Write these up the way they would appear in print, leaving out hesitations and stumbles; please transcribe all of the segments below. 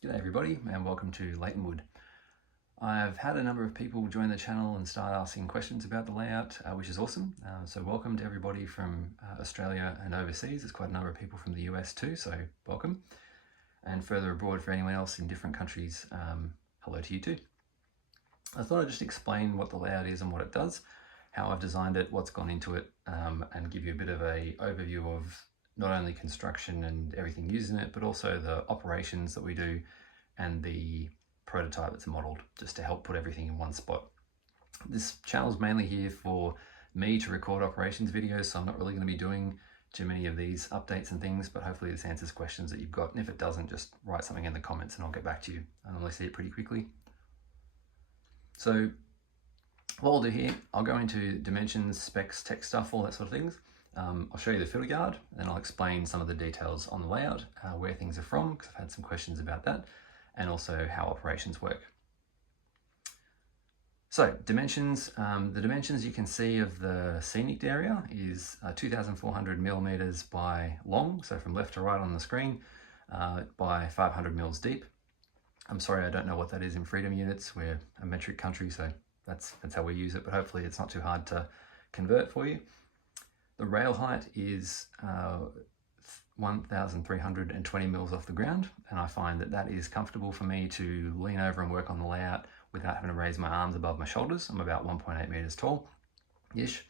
G'day everybody and welcome to Leightonwood. I've had a number of people join the channel and start asking questions about the layout, which is awesome. So welcome to everybody from Australia and overseas. There's quite a number of people from the US too, so welcome. And further abroad for anyone else in different countries, hello to you too. I thought I'd just explain what the layout is and what it does, how I've designed it, what's gone into it, and give you a bit of an overview of not only construction and everything used in it, but also the operations that we do and the prototype that's modeled, just to help put everything in one spot. This channel's mainly here for me to record operations videos, so I'm not really going to be doing too many of these updates and things, but hopefully this answers questions that you've got. And if it doesn't, just write something in the comments and I'll get back to you. I normally see it pretty quickly. So what I'll do here, I'll go into dimensions, specs, tech stuff, all that sort of things. I'll show you the fiddle yard, and then I'll explain some of the details on the layout, where things are from, because I've had some questions about that, and also how operations work. So dimensions, the dimensions you can see of the scenic area is 2,400 millimeters by long, so from left to right on the screen, by 500 mils deep. I'm sorry, I don't know what that is in freedom units. We're a metric country, so that's how we use it, but hopefully it's not too hard to convert for you. The rail height is 1,320 mils off the ground, and I find that that is comfortable for me to lean over and work on the layout without having to raise my arms above my shoulders. I'm about 1.8 meters tall-ish,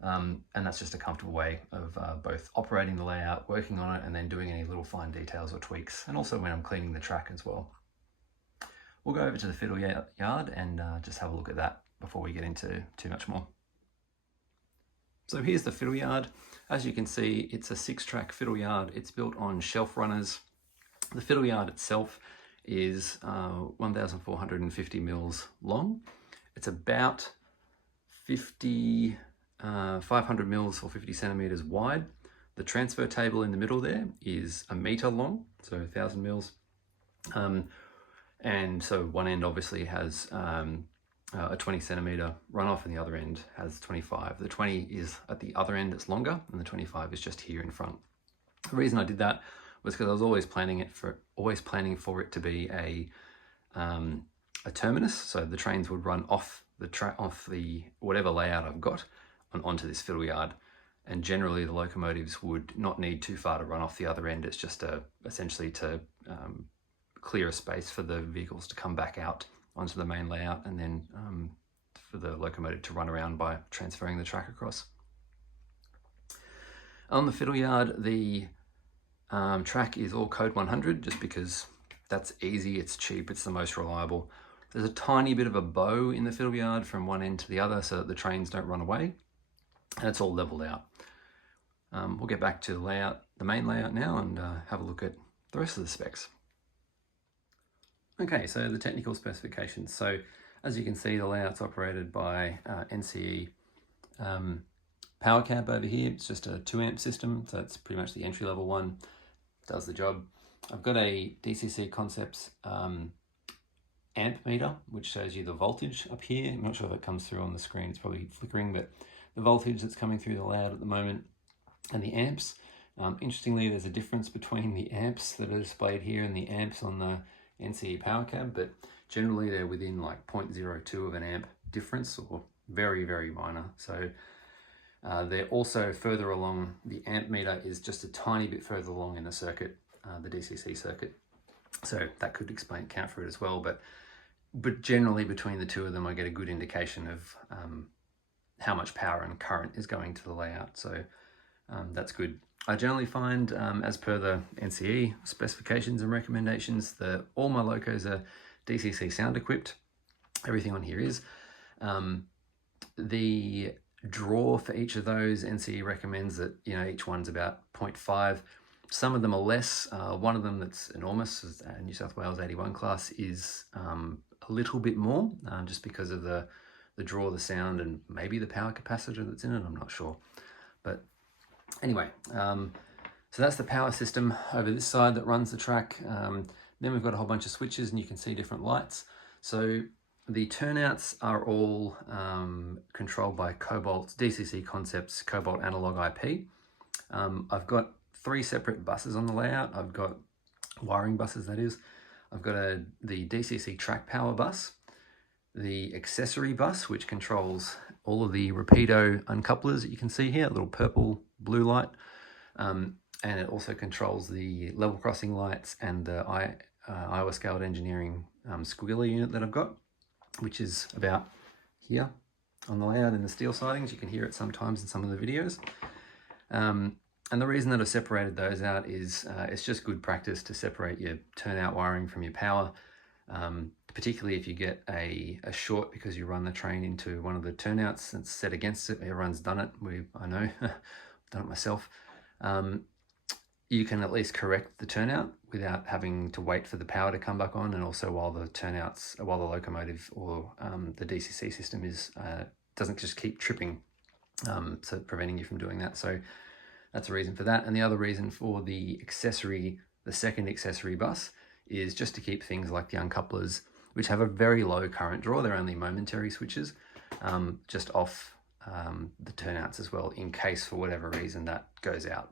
and that's just a comfortable way of both operating the layout, working on it, and then doing any little fine details or tweaks, and also when I'm cleaning the track as well. We'll go over to the fiddle yard and just have a look at that before we get into too much more. So here's the fiddle yard. As you can see, it's a 6-track fiddle yard. It's built on shelf runners. The fiddle yard itself is 1,450 mils long. It's about 500 mils or 50 centimeters wide. The transfer table in the middle there is a meter long, so 1,000 mils. And so one end obviously has a 20 centimeter runoff and the other end has 25. The 20 is at the other end, it's longer, and the 25 is just here in front. The reason I did that was because I was always planning for it to be a terminus, so the trains would run off the whatever layout I've got onto this fiddle yard, and generally the locomotives would not need too far to run off the other end. It's just essentially to clear a space for the vehicles to come back out onto the main layout, and then for the locomotive to run around by transferring the track across. On the fiddle yard, the track is all code 100, just because that's easy, it's cheap, it's the most reliable. There's a tiny bit of a bow in the fiddle yard from one end to the other so that the trains don't run away, and it's all leveled out. We'll get back to the layout, the main layout now, and have a look at the rest of the specs. Okay, so the technical specifications. So as you can see, the layout's operated by NCE power cab over here. It's just a 2 amp system, so it's pretty much the entry level one. Does the job. I've got a DCC Concepts amp meter, which shows you the voltage up here. I'm not sure if it comes through on the screen, it's probably flickering, but the voltage that's coming through the layout at the moment and the amps. Interestingly, there's a difference between the amps that are displayed here and the amps on the NCE power cab, but generally they're within like 0.02 of an amp difference, or very, very minor. So they're also further along. The amp meter is just a tiny bit further along in the circuit, the DCC circuit. So that could account for it as well. But generally between the two of them, I get a good indication of how much power and current is going to the layout. So that's good. I generally find, as per the NCE specifications and recommendations, that all my locos are DCC sound equipped. Everything on here is. The draw for each of those, NCE recommends that each one's about 0.5. Some of them are less. One of them that's enormous, New South Wales 81 class, is a little bit more, just because of the draw, the sound, and maybe the power capacitor that's in it. I'm not sure, but anyway, so that's the power system over this side that runs the track. Then we've got a whole bunch of switches, and you can see different lights. So the turnouts are all controlled by DCC Concepts Cobalt Analog IP. I've got 3 separate buses on the layout. I've got wiring buses, that is. I've got the DCC track power bus, the accessory bus, which controls all of the Rapido uncouplers that you can see here, a little purple blue light, and it also controls the level crossing lights and the Iowa Scaled Engineering squealer unit that I've got, which is about here on the layout in the steel sidings. You can hear it sometimes in some of the videos. And the reason that I've separated those out is it's just good practice to separate your turnout wiring from your power, particularly if you get a short because you run the train into one of the turnouts that's set against it. Everyone's done it. I know, done it myself. You can at least correct the turnout without having to wait for the power to come back on, and also while the locomotive or the DCC system doesn't just keep tripping, so preventing you from doing that. So that's a reason for that. And the other reason for the second accessory bus, is just to keep things like the uncouplers, which have a very low current draw, they're only momentary switches, just off the turnouts as well, in case for whatever reason that goes out.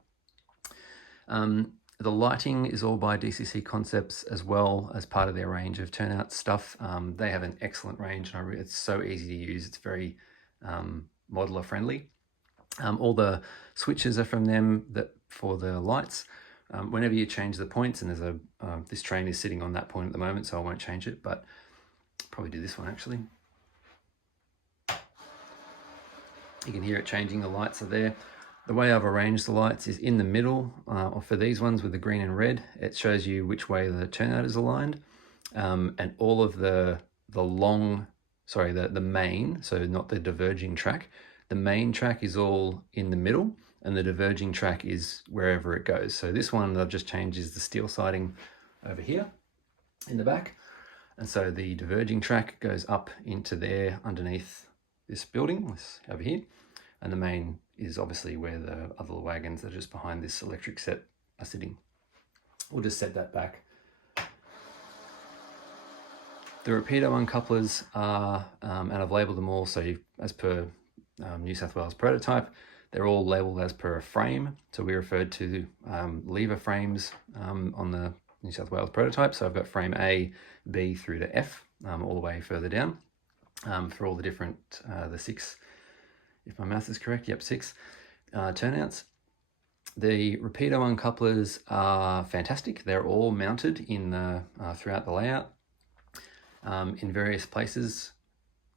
The lighting is all by DCC Concepts as well, as part of their range of turnout stuff. They have an excellent range, and it's so easy to use. It's very modeler friendly. All the switches are from them for the lights. Whenever you change the points, and there's this train is sitting on that point at the moment, so I won't change it, but probably do this one actually. You can hear it changing, the lights are there. The way I've arranged the lights is in the middle, or for these ones with the green and red, it shows you which way the turnout is aligned. And all of the main, so not the diverging track, the main track is all in the middle, and the diverging track is wherever it goes. So this one that I've just changed is the steel siding over here in the back. And so the diverging track goes up into there underneath this building, this over here. And the main is obviously where the other wagons that are just behind this electric set are sitting. We'll just set that back. The Rapido uncouplers are, and I've labelled them all, so as per New South Wales prototype, they're all labelled as per a frame. So we referred to lever frames on the New South Wales prototype. So I've got frame A, B through to F, all the way further down for all the different, the 6, if my math is correct, yep, 6 turnouts. The Rapido uncouplers are fantastic. They're all mounted in throughout the layout in various places.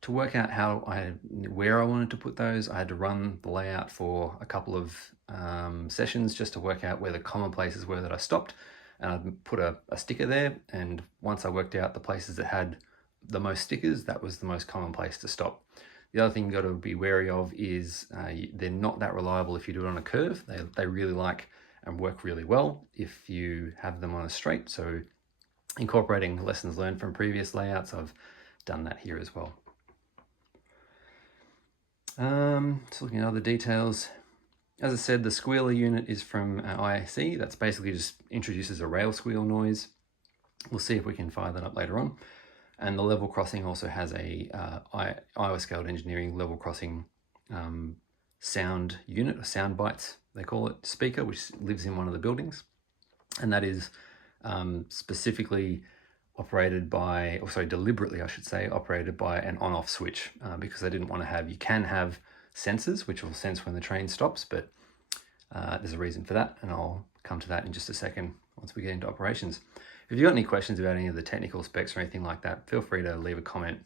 To work out where I wanted to put those, I had to run the layout for a couple of sessions just to work out where the common places were that I stopped, and I'd put a sticker there, and once I worked out the places that had the most stickers, that was the most common place to stop. The other thing you've got to be wary of is they're not that reliable if you do it on a curve. They really like and work really well if you have them on a straight. So incorporating lessons learned from previous layouts, I've done that here as well. Just looking at other details. As I said, the squealer unit is from IAC. That's basically just introduces a rail squeal noise. We'll see if we can fire that up later on. And the level crossing also has a Iowa Scaled Engineering level crossing sound unit, or sound bites, they call it, speaker, which lives in one of the buildings. And that is specifically operated by, or sorry, deliberately I should say, operated by an on-off switch, because I didn't want to have, you can have sensors which will sense when the train stops, but there's a reason for that, and I'll come to that in just a second once we get into operations. If you've got any questions about any of the technical specs or anything like that, feel free to leave a comment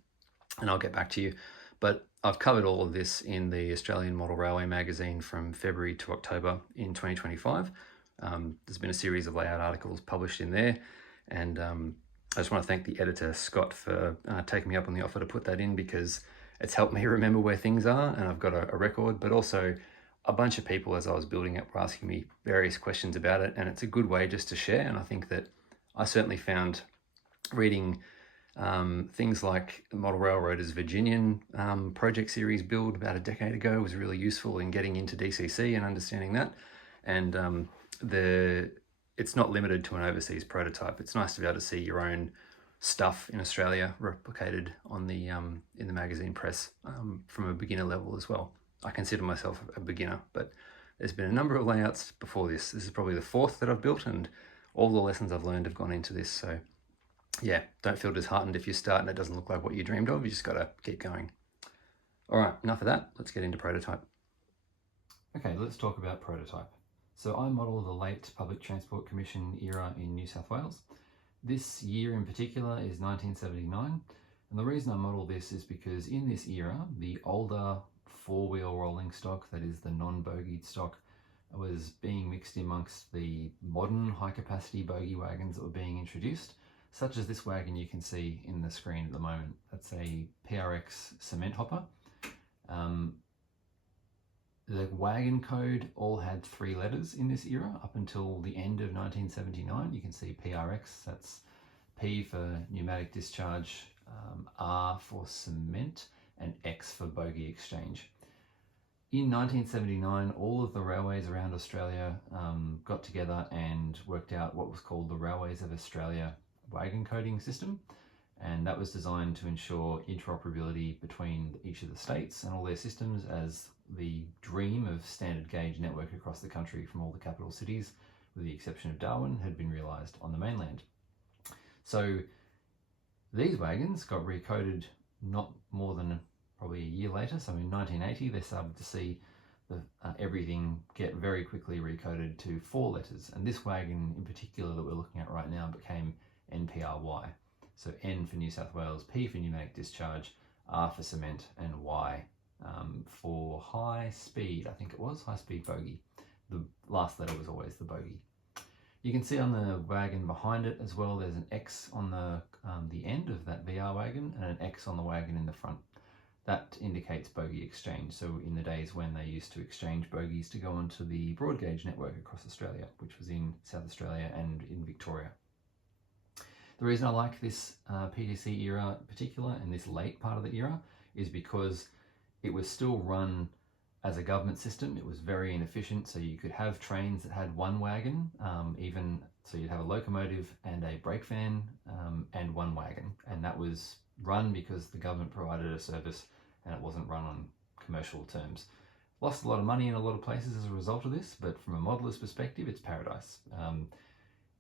and I'll get back to you. But I've covered all of this in the Australian Model Railway magazine from February to October in 2025. There's been a series of layout articles published in there, and I just want to thank the editor, Scott, for taking me up on the offer to put that in, because it's helped me remember where things are, and I've got a record, but also a bunch of people as I was building it were asking me various questions about it, and it's a good way just to share. And I think that I certainly found reading things like Model Railroader's Virginian project series build about a decade ago was really useful in getting into DCC and understanding that. And it's not limited to an overseas prototype. It's nice to be able to see your own stuff in Australia replicated on the in the magazine press from a beginner level as well. I consider myself a beginner, but there's been a number of layouts before this. This is probably the 4th that I've built, and all the lessons I've learned have gone into this. So yeah, don't feel disheartened if you start and it doesn't look like what you dreamed of. You just got to keep going. All right, enough of that. Let's get into prototype. Okay, let's talk about prototype. So I model the late Public Transport Commission era in New South Wales. This year in particular is 1979. And the reason I model this is because in this era, the older four-wheel rolling stock, that is the non-bogeyed stock, was being mixed amongst the modern high-capacity bogey wagons that were being introduced, such as this wagon you can see in the screen at the moment. That's a PRX cement hopper. The wagon code all had 3 letters in this era up until the end of 1979. You can see PRX, that's P for pneumatic discharge, R for cement, and X for bogey exchange. In 1979, all of the railways around Australia got together and worked out what was called the Railways of Australia wagon coding system, and that was designed to ensure interoperability between each of the states and all their systems, as the dream of standard gauge network across the country from all the capital cities, with the exception of Darwin, had been realised on the mainland. So these wagons got recoded not more than probably a year later. So in 1980, they started to see everything get very quickly recoded to 4 letters. And this wagon in particular that we're looking at right now became NPRY. So N for New South Wales, P for pneumatic discharge, R for cement, and Y for high speed, I think it was, high speed bogey. The last letter was always the bogey. You can see on the wagon behind it as well, there's an X on the end of that VR wagon and an X on the wagon in the front. That indicates bogey exchange. So in the days when they used to exchange bogies to go onto the broad gauge network across Australia, which was in South Australia and in Victoria. The reason I like this PTC era in particular, and this late part of the era, is because it was still run as a government system. It was very inefficient, so you could have trains that had 1 wagon, so you'd have a locomotive and a brake van and 1 wagon, and that was run because the government provided a service and it wasn't run on commercial terms. Lost a lot of money in a lot of places as a result of this, but from a modeller's perspective, it's paradise.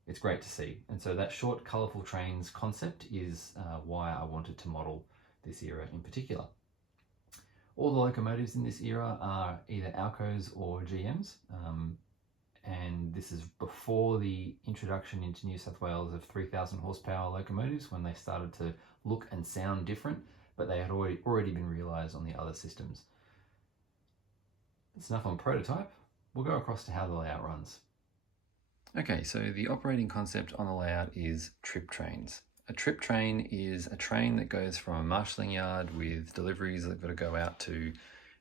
It's great to see. And so that short, colourful trains concept is why I wanted to model this era in particular. All the locomotives in this era are either Alcos or GMs, and this is before the introduction into New South Wales of 3,000 horsepower locomotives, when they started to look and sound different, but they had already been realised on the other systems. That's enough on prototype. We'll go across to how the layout runs. Okay, so the operating concept on the layout is trip trains. A trip train is a train that goes from a marshalling yard with deliveries that have got to go out to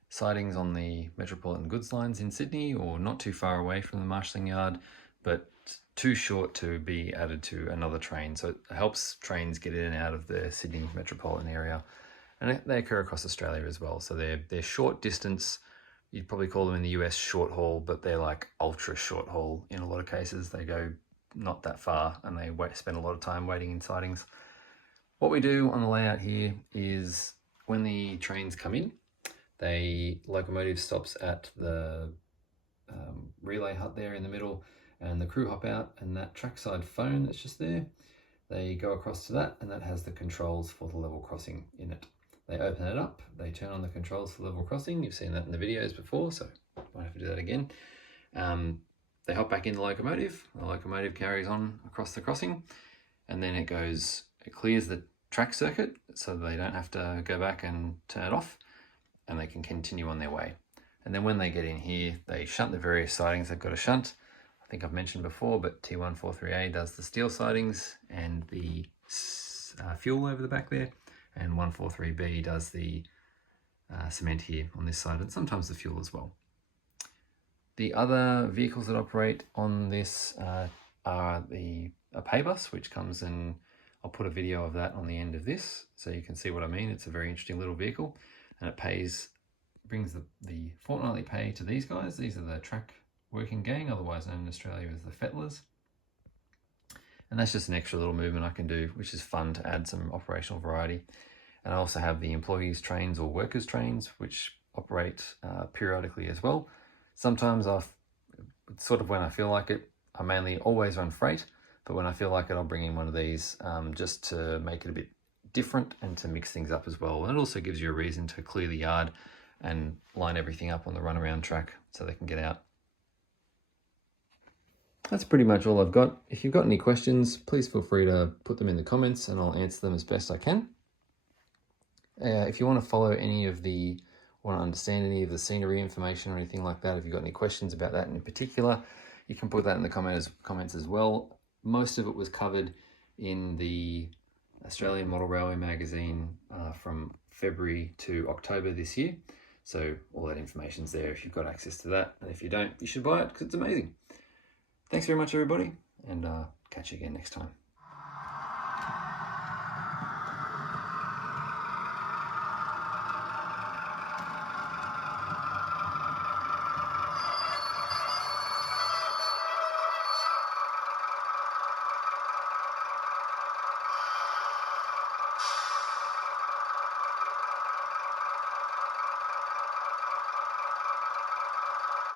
sidings on the Metropolitan Goods lines in Sydney, or not too far away from the marshalling yard, but too short to be added to another train. So it helps trains get in and out of the Sydney metropolitan area. And they occur across Australia as well. So they're short distance. You'd probably call them in the US short haul, but they're like ultra short haul in a lot of cases. They go not that far and they spend a lot of time waiting in sidings. What we do on the layout here is when the trains come in, the locomotive stops at the relay hut there in the middle, and the crew hop out, and that trackside phone that's just there, they go across to that, and that has the controls for the level crossing in it. They open it up, they turn on the controls for level crossing. You've seen that in the videos before, so won't have to do that again. They hop back in the locomotive carries on across the crossing, and then it clears the track circuit so they don't have to go back and turn it off, and they can continue on their way. And then when they get in here, they shunt the various sidings they've got to shunt. I think I've mentioned before, but T143A does the steel sidings and the fuel over the back there, and 143B does the cement here on this side, and sometimes the fuel as well. The other vehicles that operate on this are a pay bus, which comes in. I'll put a video of that on the end of this so you can see what I mean. It's a very interesting little vehicle, and it brings the fortnightly pay to these guys. These are the track working gang, otherwise known in Australia as the fettlers. And that's just an extra little movement I can do, which is fun to add some operational variety. And I also have the employees trains or workers trains, which operate periodically as well. Sometimes it's sort of when I feel like it. I mainly always run freight, but when I feel like it, I'll bring in one of these just to make it a bit different and to mix things up as well. And it also gives you a reason to clear the yard and line everything up on the runaround track so they can get out. That's pretty much all I've got. If you've got any questions, please feel free to put them in the comments and I'll answer them as best I can. If you want to follow want to understand any of the scenery information or anything like that, if you've got any questions about that in particular, you can put that in the comments as well. Most of it was covered in the Australian Model Railway magazine from February to October this year. So all that information's there if you've got access to that. And if you don't, you should buy it because it's amazing. Thanks very much, everybody, and catch you again next time.